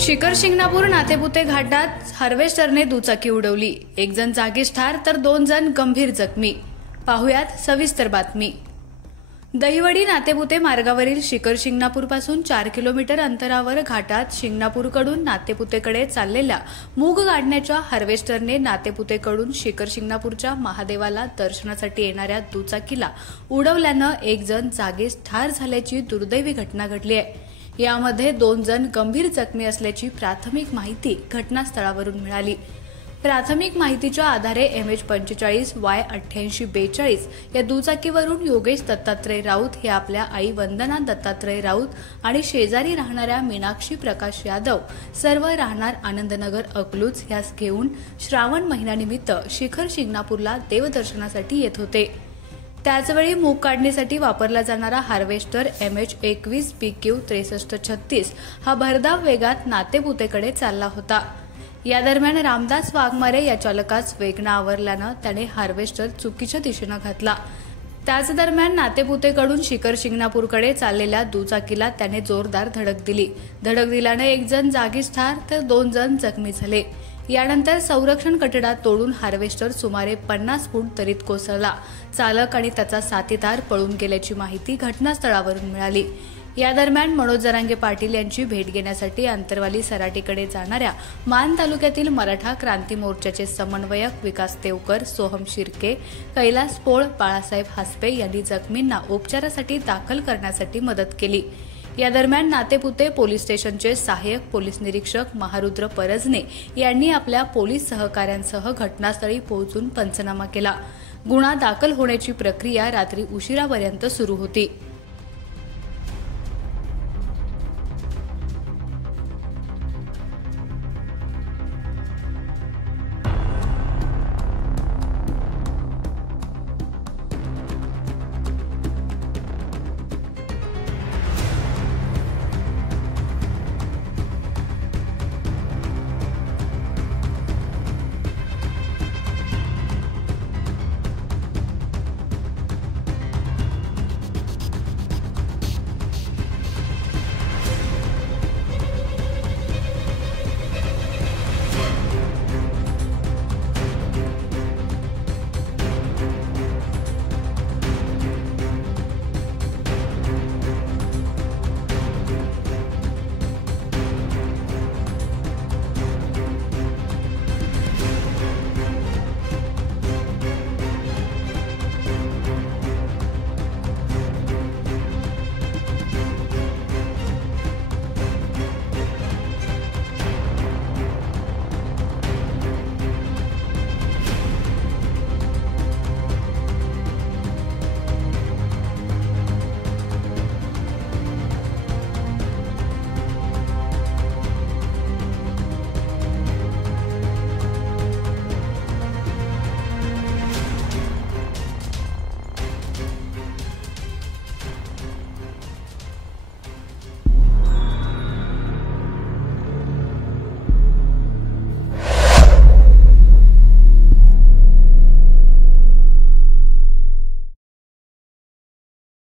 शिखर शिंगणापूर नातेपुते घाटात हार्वेस्टरने दुचाकी उडवली। एक जण जागीच ठार तर 2 जण गंभीर जखमी। पाहुयात सविस्तर बातमी। दहिवडी नातेपुते मार्गावरील शिखर शिंगणापूर पासून 4 किलोमीटर अंतरावर घाटात शिंगणापूरकडून नातेपुतेकडे चाललेल्या मूग गाडण्याच्या हार्वेस्टरने नातेपुतेकडून शिखर शिंगणापूरच्या महादेवाला दर्शनासाठी येणाऱ्या दुचाकीला उडवल्यानं एक जण जागीच ठार झाल्याची दुर्दैवी घटना घडली आहे। यामध्ये 2 जण गंभीर जखमी असल्याची प्राथमिक माहिती घटनास्थळावरून मिळाली। प्राथमिक माहितीच्या आधारे MH45Y8842 या दुचाकीवरून योगेश दत्तात्रय राऊत हे आपल्या आई वंदना दत्तात्रय राऊत आणि शेजारी राहणाऱ्या मीनाक्षी प्रकाश यादव सर्व राहणार आनंदनगर अकलूज यास घेऊन श्रावण महिन्यानिमित्त शिखर शिंगणापूरला देवदर्शनासाठी येत होते। त्याचवेळी मूग काढणीसाठी वापरला जाणारा हार्वेस्टर MH21PQ6336 हा भरधाव वेगात नातेपुतेकडे चालला होता। या दरम्यान रामदास वाघमारे या चालकास वेग न आवरल्यानं त्याने हार्वेस्टर चुकीच्या दिशेनं घातला। त्याच दरम्यान नातेपुतेकडून शिखर शिंगणापूरकडे चाललेल्या दुचाकीला त्याने जोरदार धडक दिली। धडक दिल्याने एक जण जागीच ठार तर 2 जण जखमी झाले। यानंतर संरक्षण कठडा तोडून हार्वेस्टर सुमारे 50 फूट दरीत कोसळला। चालक आणि त्याचा साथीदार पळून गेल्याची माहिती घटनास्थळावरून मिळाली। या दरम्यान मनोज जरांगे पाटील यांची भेट घेण्यासाठी अंतरवाली सराटीकडे जाणाऱ्या मान तालुक्यातील मराठा क्रांती मोर्चाचे समन्वयक विकास देवकर, सोहम शिर्के, कैलास पोळ, बाळासाहेब हासपे यांनी जखमींना उपचारासाठी दाखल करण्यासाठी मदत केली। या दरम्यान नातेपुते पोलीस स्टेशनचे सहाय्यक पोलीस निरीक्षक महारुद्र परजने यांनी आपल्या पोलीस सहकाऱ्यांसह घटनास्थळी पोहोचून पंचनामा केला। गुन्हा दाखल होण्याची प्रक्रिया रात्री उशिरापर्यंत सुरू होती।